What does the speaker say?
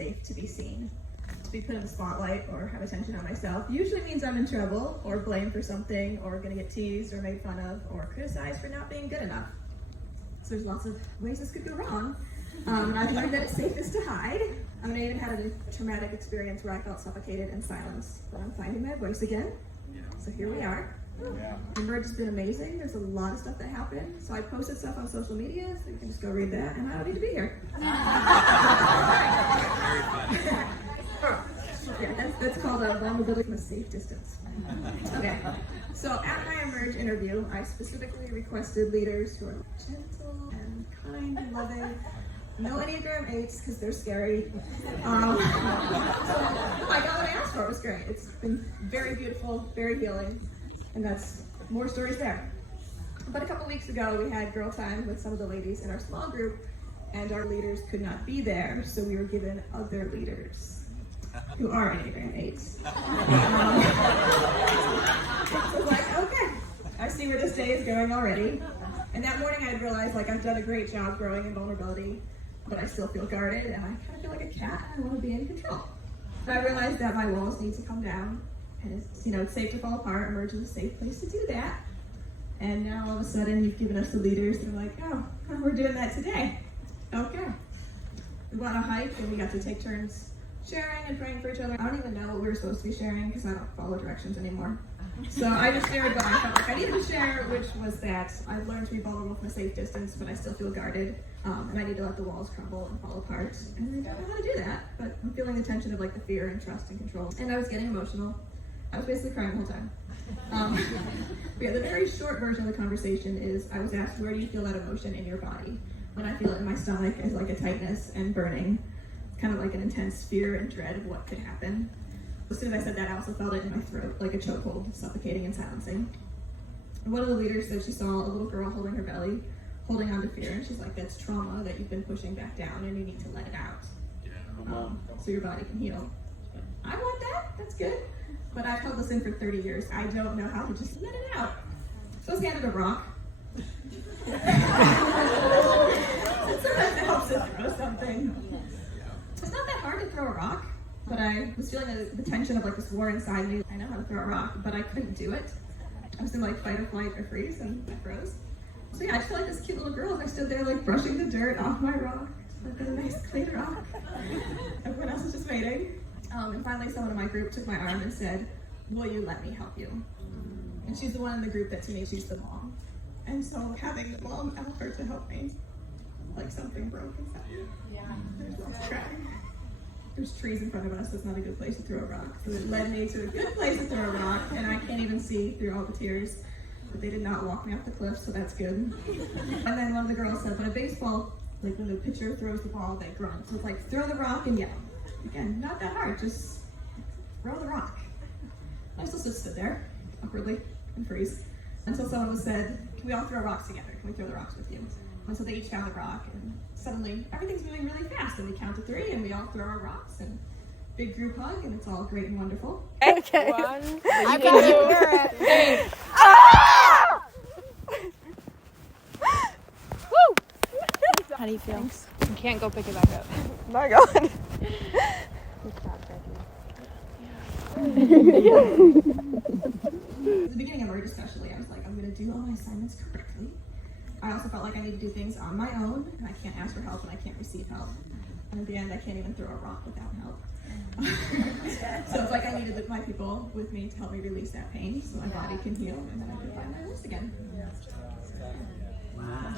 safe to be seen. To be put in the spotlight or have attention on myself usually means I'm in trouble or blamed for something or gonna get teased or made fun of or criticized for not being good enough. So there's lots of ways this could go wrong. I've learned that it's safest to hide. I even had a traumatic experience where I felt suffocated and silenced, but I'm finding my voice again. So here we are. The merge has been amazing. There's a lot of stuff that happened. So I posted stuff on social media, so you can just go read that, and I don't need to be here. Yeah, that's called a vulnerability from a safe distance. Okay, so at my Emerge interview, I specifically requested leaders who are gentle and kind and loving. No Enneagram 8s because they're scary. So I got what I asked for. It was great. It's been very beautiful, very healing, and that's more stories there. But a couple weeks ago, we had girl time with some of the ladies in our small group, and our leaders could not be there, so we were given other leaders who are Enneagram 8s. So I was like, okay, I see where this day is going already. And that morning I realized I've done a great job growing in vulnerability, but I still feel guarded and I kind of feel like a cat and I want to be in control. But I realized that my walls need to come down and it's safe to fall apart. Emerge is a safe place to do that. And now all of a sudden you've given us the leaders that are like, oh, we're doing that today. Okay. We went on a hike and we got to take turns sharing and praying for each other. I don't even know what we were supposed to be sharing because I don't follow directions anymore. So I just shared what I felt like I needed to share, which was that I've learned to be vulnerable from a safe distance, but I still feel guarded, and I need to let the walls crumble and fall apart. And I don't know how to do that, but I'm feeling the tension of the fear and trust and control. And I was getting emotional. I was basically crying the whole time. But yeah, the very short version of the conversation is I was asked, where do you feel that emotion in your body? When I feel it in my stomach as a tightness and burning, kind of like an intense fear and dread of what could happen. As soon as I said that, I also felt it in my throat, like a chokehold, suffocating and silencing. And one of the leaders said she saw a little girl holding her belly, holding on to fear, and she's like, that's trauma that you've been pushing back down and you need to let it out. So your body can heal. But I want that, that's good. But I've held this in for 30 years. I don't know how to just let it out. So I was handed a rock. Sometimes it helps to throw something. It's not that hard to throw a rock, but I was feeling the tension of this war inside me. I know how to throw a rock, but I couldn't do it. I was in fight or flight or freeze, and I froze. So yeah, I just feel like this cute little girl as I stood there brushing the dirt off my rock. I've got a nice clean rock. Everyone else was just waiting. And finally someone in my group took my arm and said, will you let me help you? And she's the one in the group that to me, she's the mom. And so having the mom offer to help me, something broke inside. Yeah. There's lots of crying. There's trees in front of us, so it's not a good place to throw a rock. So it led me to a good place to throw a rock, and I can't even see through all the tears. But they did not walk me off the cliff, so that's good. And then one of the girls said, but a baseball, when the pitcher throws the ball, they grunt. So it's throw the rock and yell. Again, not that hard, just throw the rock. I still just stood there, awkwardly, and freeze. Until someone said, can we all throw rocks together? Can we throw the rocks with you? And so they each found a rock, and suddenly everything's moving really fast, and we count to 3, and we all throw our rocks, and big group hug, and it's all great and wonderful. Okay. 1, I bet you were. 3. Ah! Woo! How do you feel? Thanks. You can't go pick it back up. My God. Good job, Becky. At the beginning of Emerge especially, I was like, I'm going to do all my assignments correctly. I also felt like I need to do things on my own, and I can't ask for help, and I can't receive help. And at the end, I can't even throw a rock without help. So it's I needed my people with me to help me release that pain so my body can heal, and then I can find my voice again. Wow.